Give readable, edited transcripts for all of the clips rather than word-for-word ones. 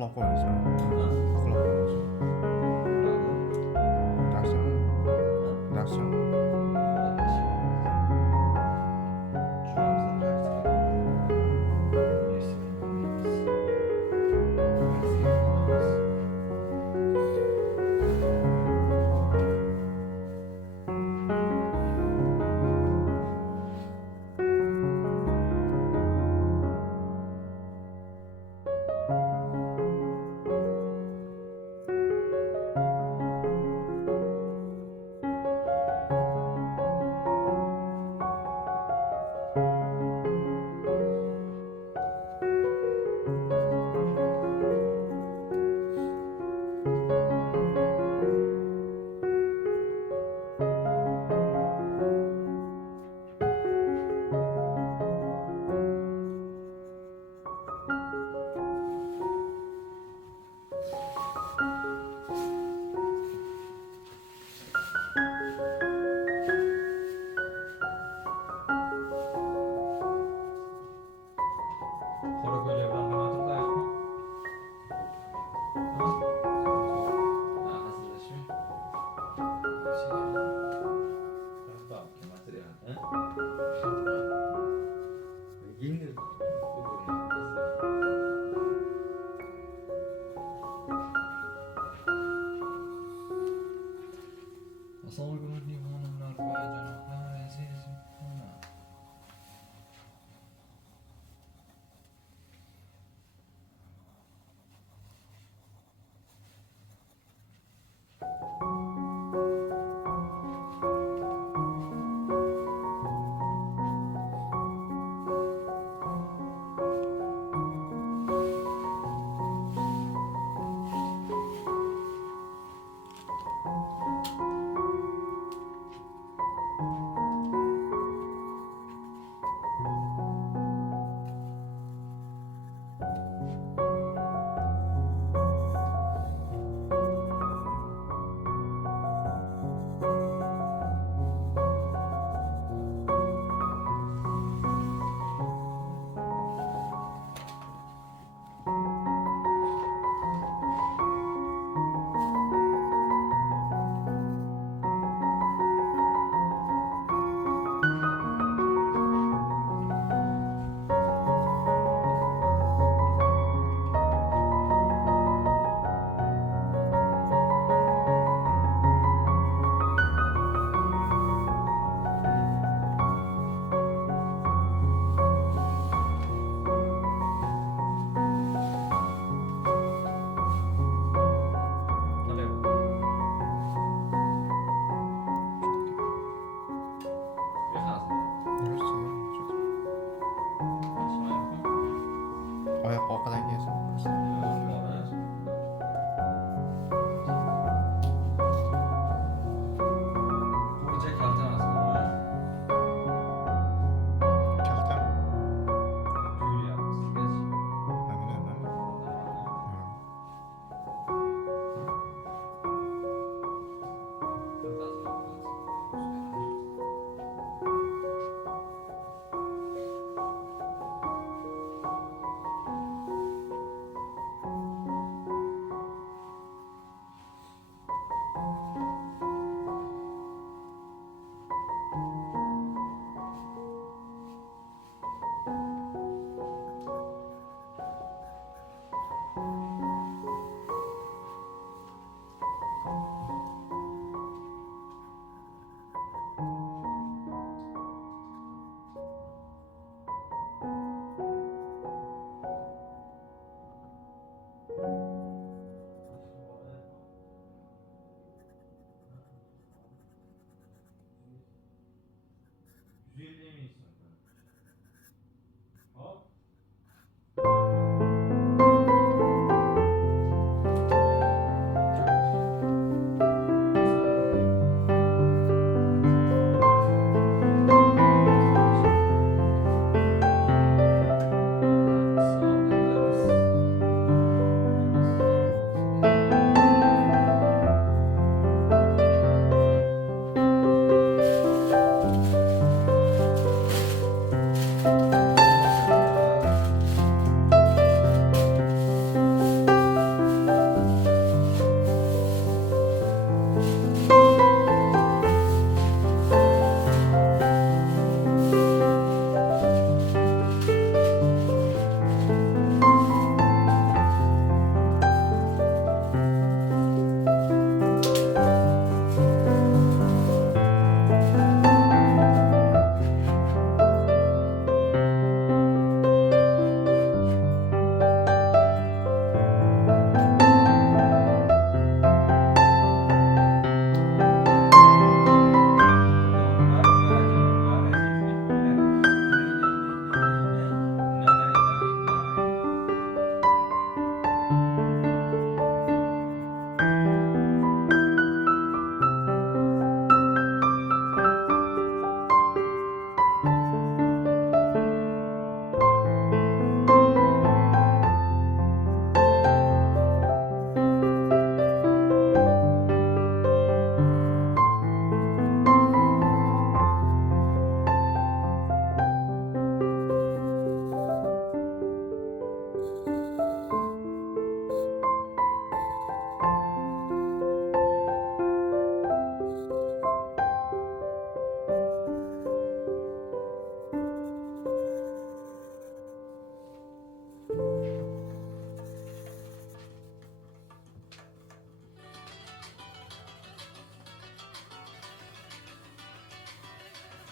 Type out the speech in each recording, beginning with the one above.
clockwise, Hah? clockwise. Kenapa? That's all. Hah? That's all. Kakashi. Drops the plastic. Yes,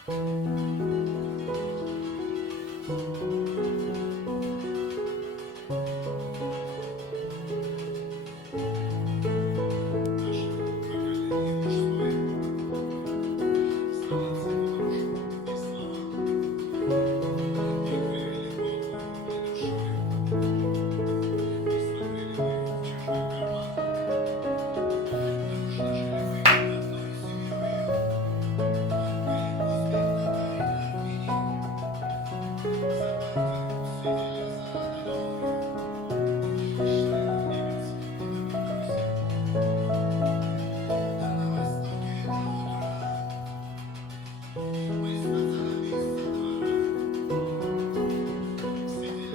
Наше поколение мужское стало ценить дружбу и слова, их вывели голову и душою. Не смотрели мы в чужой карман, дружно жили мы одной семьёю. Были неизменно и армии, за партою сидели за дорогою, шли на немец и на Белоруссию. А на востоке до утра мы с пацанами со двора сидели под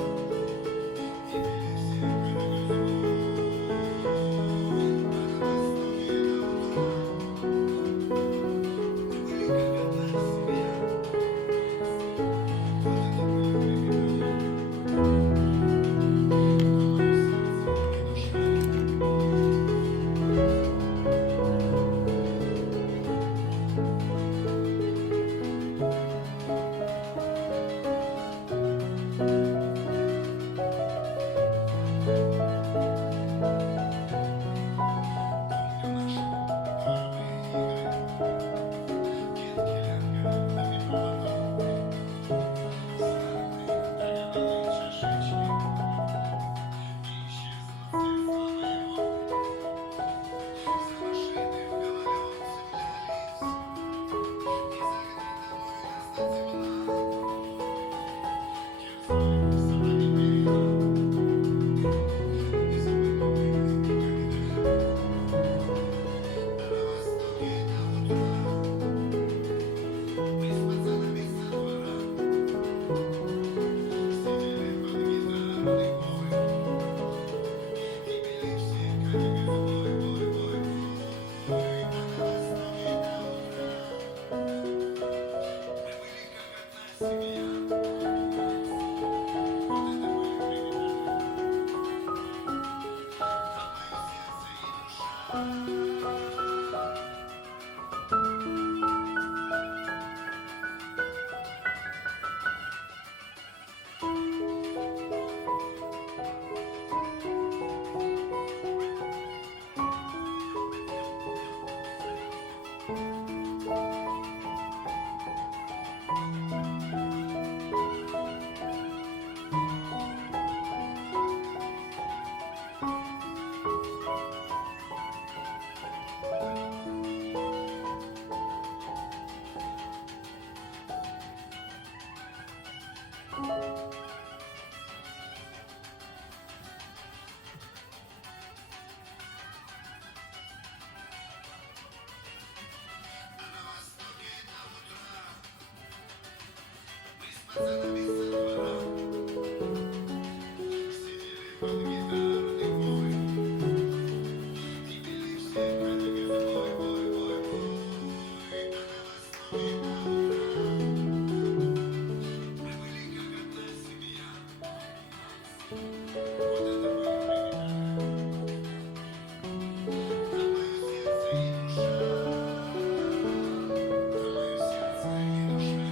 гитарный бой и пили все карагозбой. А на востоке до утра мы были как одна семья. Вот это были времена, а мое сердце и душа. Помню наши дворовые игры, кетки, лянга, домик-молоток, старые деревянные чашечки, и исчезнут все слабые воли. За машины в гололед цеплялись, и за гнетовую нас терзали собаки перина, не забыли мы никогда. А на востоке до утра мы с пацанами со двора сидели под гитарный бой и пили все карагозбой, бой, бой, бой. А на востоке до утра мы были как одна семья. Вот это были времена, там мое сердце и душа. А на востоке до утра мы с пацанами со двора сидели под гитарный бой и пили все карагозбой, бой, бой, бой. А на востоке до утра мы были как одна семья. Вот это были времена, там мое сердце и душа. Там мое сердце и душа.